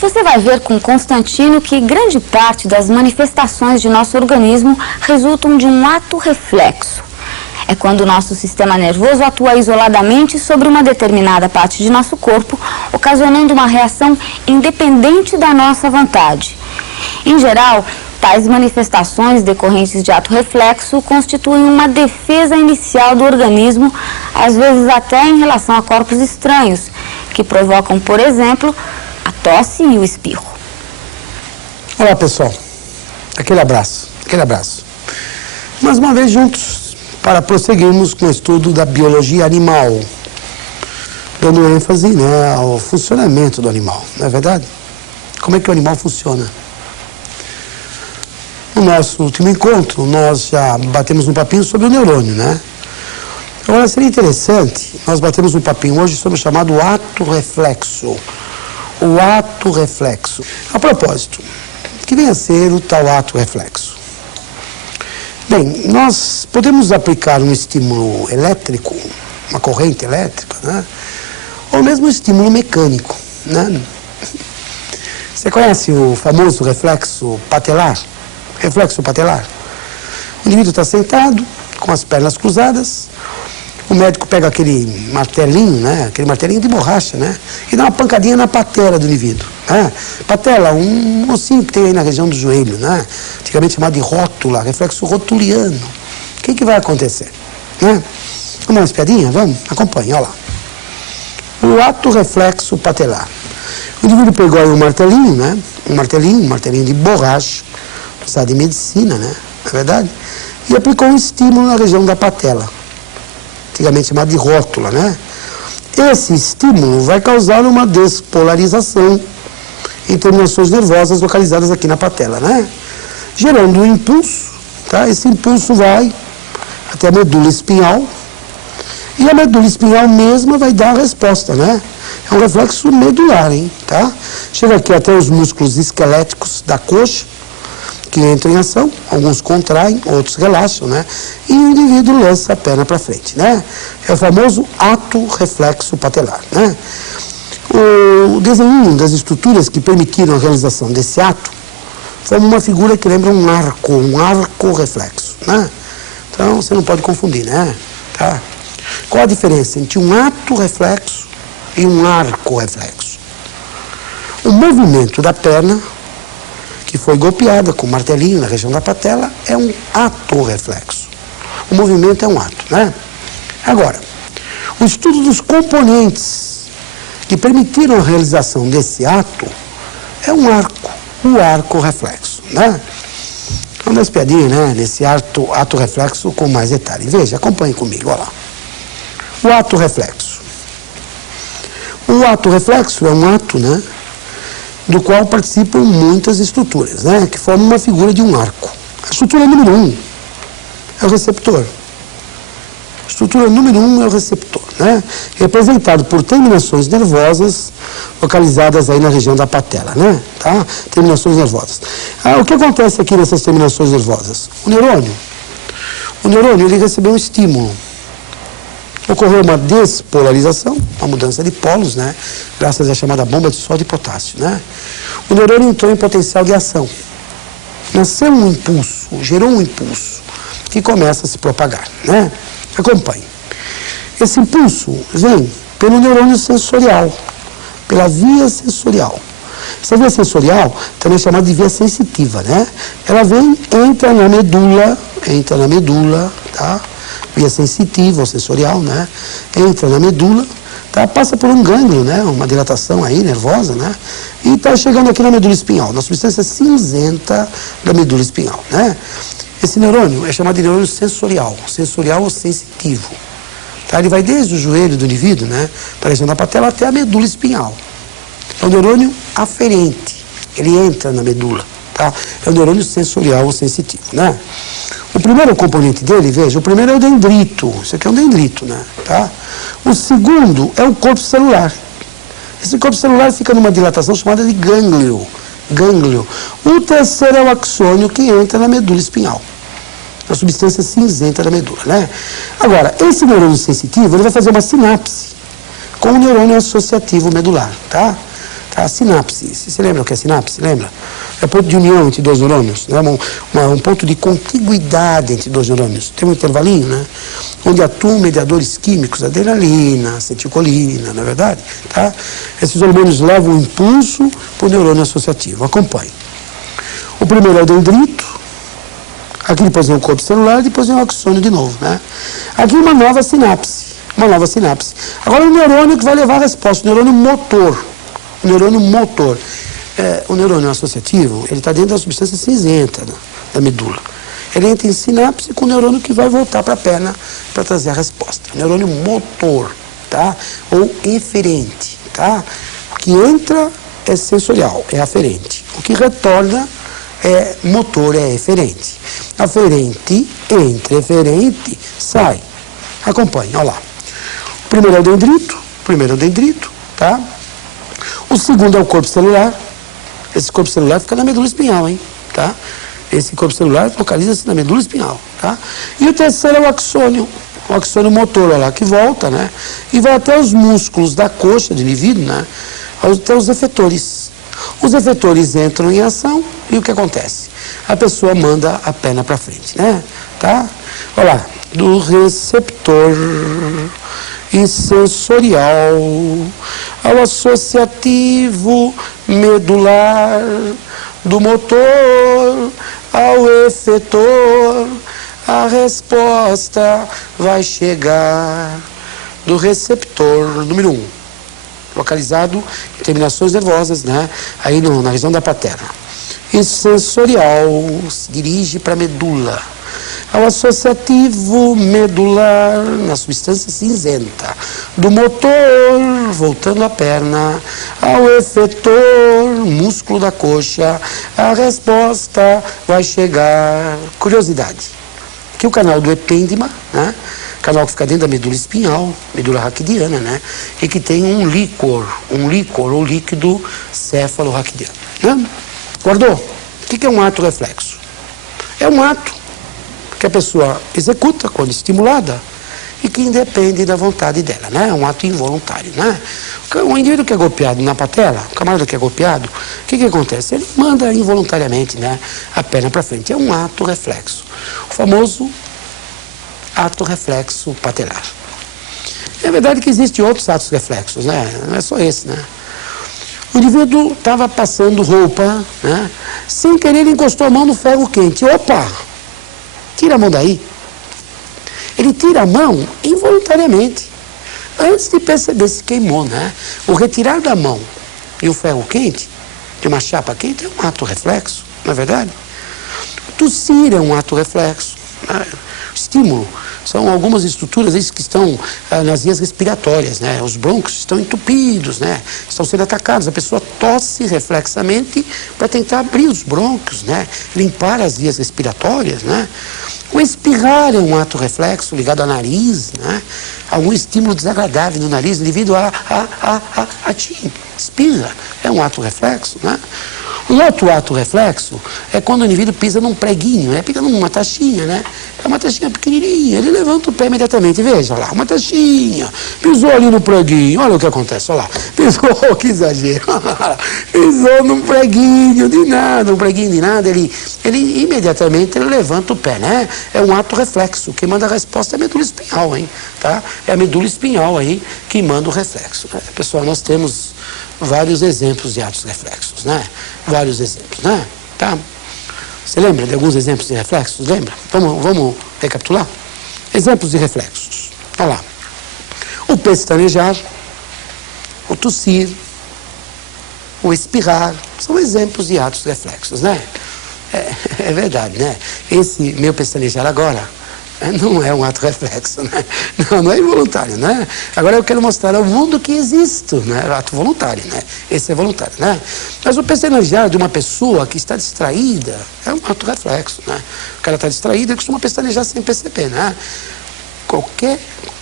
Você vai ver com Constantino que grande parte das manifestações de nosso organismo resultam de um ato reflexo. É quando o nosso sistema nervoso atua isoladamente sobre uma determinada parte de nosso corpo, ocasionando uma reação independente da nossa vontade. Em geral, tais manifestações decorrentes de ato reflexo constituem uma defesa inicial do organismo, às vezes até em relação a corpos estranhos, que provocam, por exemplo, a tosse e o espirro. Olá, pessoal. Aquele abraço. Mais uma vez juntos para prosseguirmos com o estudo da biologia animal, dando ênfase, ao funcionamento do animal, não é verdade? Como é que o animal funciona? No nosso último encontro, nós já batemos um papinho sobre o neurônio, Agora, seria interessante, nós batemos um papinho hoje sobre o chamado ato reflexo. O ato reflexo. A propósito, o que vem a ser o tal ato reflexo? Bem, nós podemos aplicar um estímulo elétrico, uma corrente elétrica, ou mesmo um estímulo mecânico, Você conhece o famoso reflexo patelar? Reflexo patelar. O indivíduo está sentado, com as pernas cruzadas, o médico pega aquele martelinho, aquele martelinho de borracha, e dá uma pancadinha na patela do indivíduo. Patela, um ossinho que tem aí na região do joelho, antigamente chamado de rótula, reflexo rotuliano. O que vai acontecer? Vamos dar uma espiadinha? Vamos? Acompanhe, olha lá. O ato reflexo patelar. O indivíduo pegou aí um martelinho, um martelinho de borracha, usado em medicina, não é verdade? E aplicou um estímulo na região da patela, antigamente chamado de rótula, Esse estímulo vai causar uma despolarização em terminações nervosas localizadas aqui na patela, Gerando um impulso, Esse impulso vai até a medula espinhal, e a medula espinhal mesma vai dar a resposta, É um reflexo medular, Chega aqui até os músculos esqueléticos da coxa, que entram em ação, alguns contraem, outros relaxam, E o indivíduo lança a perna para frente, É o famoso ato reflexo patelar, O desenho das estruturas que permitiram a realização desse ato forma uma figura que lembra um arco reflexo, Então, você não pode confundir, Qual a diferença entre um ato reflexo e um arco reflexo? O movimento da perna, que foi golpeada com o martelinho na região da patela, é um ato reflexo. O movimento é um ato, Agora, o estudo dos componentes que permitiram a realização desse ato é um arco, o arco reflexo, Vamos dar uma espiadinha, nesse ato reflexo com mais detalhe. Veja, acompanhe comigo, olha lá. O ato reflexo. O ato reflexo é um ato, do qual participam muitas estruturas, que formam uma figura de um arco. A estrutura número 1 é o receptor. A estrutura número 1 é o receptor, representado por terminações nervosas localizadas aí na região da patela, Terminações nervosas. O que acontece aqui nessas terminações nervosas? O neurônio, ele recebeu um estímulo. Ocorreu uma despolarização, uma mudança de polos, graças à chamada bomba de sódio e potássio, O neurônio entrou em potencial de ação. Nasceu um impulso, gerou um impulso que começa a se propagar, Acompanhe. Esse impulso vem pelo neurônio sensorial, pela via sensorial. Essa via sensorial também é chamada de via sensitiva, Ela entra na medula, via sensitiva ou sensorial, Entra na medula, passa por um gânglio, uma dilatação aí nervosa, e está chegando aqui na medula espinhal, na substância cinzenta da medula espinhal, Esse neurônio é chamado de neurônio sensorial ou sensitivo, Ele vai desde o joelho do indivíduo, para a região da patela até a medula espinhal. É um neurônio aferente, ele entra na medula, É um neurônio sensorial ou sensitivo, O primeiro componente dele, veja, o primeiro é o dendrito. Isso aqui é um dendrito, O segundo é o corpo celular. Esse corpo celular fica numa dilatação chamada de gânglio. O terceiro é o axônio, que entra na medula espinhal, a substância cinzenta da medula, Agora, esse neurônio sensitivo, ele vai fazer uma sinapse com o neurônio associativo medular, A sinapse, você lembra o que é sinapse? Lembra? É ponto de união entre dois neurônios, né? Um ponto de contiguidade entre dois neurônios. Tem um intervalinho, né? Onde atuam mediadores químicos, adrenalina, acetilcolina, não é verdade? Tá? Esses hormônios levam o impulso para o neurônio associativo. Acompanhe. O primeiro é o dendrito. Aqui depois vem o corpo celular, depois vem o axônio de novo, né? Aqui uma nova sinapse. Uma nova sinapse. Agora o neurônio que vai levar a resposta, o neurônio motor. O neurônio motor. O neurônio associativo, ele está dentro da substância cinzenta da medula. Ele entra em sinapse com o neurônio que vai voltar para a perna para trazer a resposta. Neurônio motor, tá? Ou eferente, tá? O que entra é sensorial, é aferente. O que retorna é motor, é eferente. Aferente, entra, eferente, sai. Acompanhe, olha lá. O primeiro é o dendrito, tá? O segundo é o corpo celular. Esse corpo celular fica na medula espinhal, hein? Tá? Esse corpo celular localiza-se na medula espinhal, tá? E o terceiro é o axônio motor, olha lá, que volta, né? E vai até os músculos da coxa do indivíduo, né? Até os efetores. Os efetores entram em ação e o que acontece? A pessoa manda a perna para frente, né? Tá? Olha lá, do receptor e sensorial ao associativo medular, do motor ao efetor, a resposta vai chegar. Do receptor, número 1, localizado em terminações nervosas, né? Aí na região da patela. E sensorial, se dirige para a medula. Ao associativo medular, na substância cinzenta. Do motor, voltando à perna, ao efetor, músculo da coxa, a resposta vai chegar. Curiosidade, aqui o canal do epêndima, né? Canal que fica dentro da medula espinhal, medula raquidiana, né? E que tem um líquor ou líquido céfalo-raquidiano. Né? Guardou? O que é um ato reflexo? É um ato que a pessoa executa quando estimulada e que independe da vontade dela, né? É um ato involuntário, né? O indivíduo que é golpeado na patela, o camarada que é golpeado, o que acontece? Ele manda involuntariamente, né, a perna para frente. É um ato reflexo. O famoso ato reflexo patelar. É verdade que existem outros atos reflexos, né? Não é só esse, né? O indivíduo estava passando roupa, né? Sem querer ele encostou a mão no ferro quente. Opa! Tira a mão daí. Ele tira a mão involuntariamente, antes de perceber se queimou, né? O retirar da mão e o ferro quente, de uma chapa quente, é um ato reflexo, não é verdade? O tossir é um ato reflexo, né? Estímulo. São algumas estruturas que estão nas vias respiratórias, né? Os brônquios estão entupidos, né? Estão sendo atacados. A pessoa tosse reflexamente para tentar abrir os brônquios, né? Limpar as vias respiratórias, né? O espirrar é um ato reflexo ligado ao nariz, né? Algum estímulo desagradável no nariz, o indivíduo espirra, é um ato reflexo, né? Um outro ato reflexo é quando o indivíduo pisa num preguinho, né? Pisa numa taxinha, né? É uma taxinha pequenininha, ele levanta o pé imediatamente, veja, olha lá, uma taxinha, pisou ali no preguinho, olha o que acontece, olha lá, pisou, que exagero, pisou num preguinho de nada, ele imediatamente ele levanta o pé, né? É um ato reflexo, quem manda a resposta é a medula espinhal, hein? Tá? É a medula espinhal aí que manda o reflexo. Pessoal, nós temos vários exemplos de atos reflexos, né? Vários exemplos, né? Tá? Você lembra de alguns exemplos de reflexos? Lembra? Vamos recapitular? Exemplos de reflexos. Olha lá. O pestanejar, o tossir, o espirrar, são exemplos de atos reflexos, né? É verdade, né? Esse meu pestanejar agora não é um ato reflexo, né? Não é involuntário, né? Agora eu quero mostrar ao mundo que existe, né? Ato voluntário, né? Esse é voluntário, né? Mas o pestanejar de uma pessoa que está distraída é um ato reflexo, né? O cara está distraído e costuma pestanejar sem perceber, né? Qualquer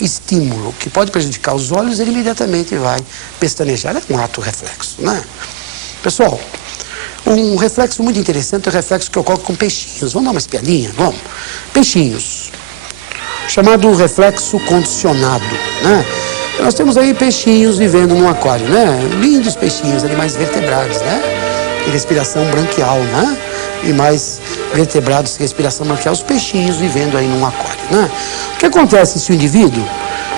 estímulo que pode prejudicar os olhos, ele imediatamente vai pestanejar. É um ato reflexo, né? Pessoal, um reflexo muito interessante é o reflexo que ocorre com peixinhos. Vamos dar uma espiadinha? Vamos. Peixinhos. Chamado reflexo condicionado, né? Nós temos aí peixinhos vivendo num aquário, né? Lindos peixinhos, animais vertebrados, né? De respiração branquial, né? E mais vertebrados de respiração branquial, os peixinhos vivendo aí num aquário, né? O que acontece se o indivíduo,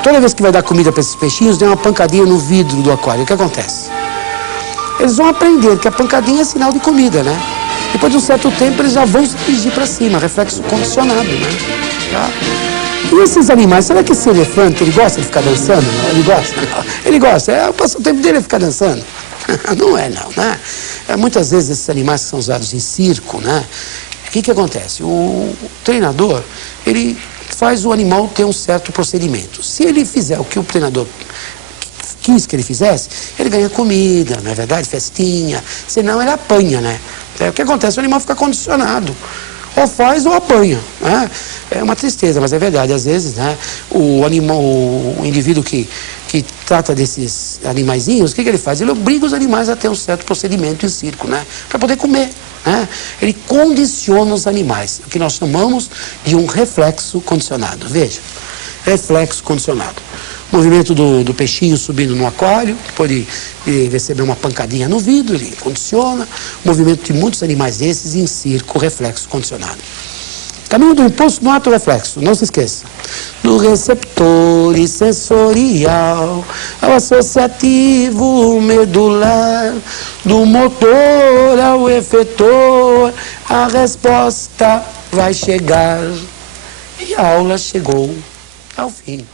toda vez que vai dar comida para esses peixinhos, der uma pancadinha no vidro do aquário, o que acontece? Eles vão aprender que a pancadinha é sinal de comida, né? Depois de um certo tempo, eles já vão se dirigir para cima, reflexo condicionado, né? Tá? E esses animais, será que esse elefante, ele gosta de ficar dançando? Não? Ele gosta? Ele gosta, o passatempo dele é ficar dançando. Não é não, né? Muitas vezes esses animais que são usados em circo, né? O que acontece? O treinador, ele faz o animal ter um certo procedimento. Se ele fizer o que o treinador quis que ele fizesse, ele ganha comida, não é verdade? Festinha. Senão ele apanha, né? O que acontece? O animal fica condicionado. Ou faz ou apanha, né? É uma tristeza, mas é verdade. Às vezes, né, o indivíduo que trata desses animaizinhos, o que ele faz? Ele obriga os animais a ter um certo procedimento em circo, né? Para poder comer, né? Ele condiciona os animais, o que nós chamamos de um reflexo condicionado. Veja, reflexo condicionado. Movimento do peixinho subindo no aquário, depois de receber uma pancadinha no vidro, ele condiciona. Movimento de muitos animais desses em circo, reflexo condicionado. Caminho do impulso no ato reflexo, não se esqueça. Do receptor e sensorial ao associativo medular, do motor ao efetor, a resposta vai chegar. E a aula chegou ao fim.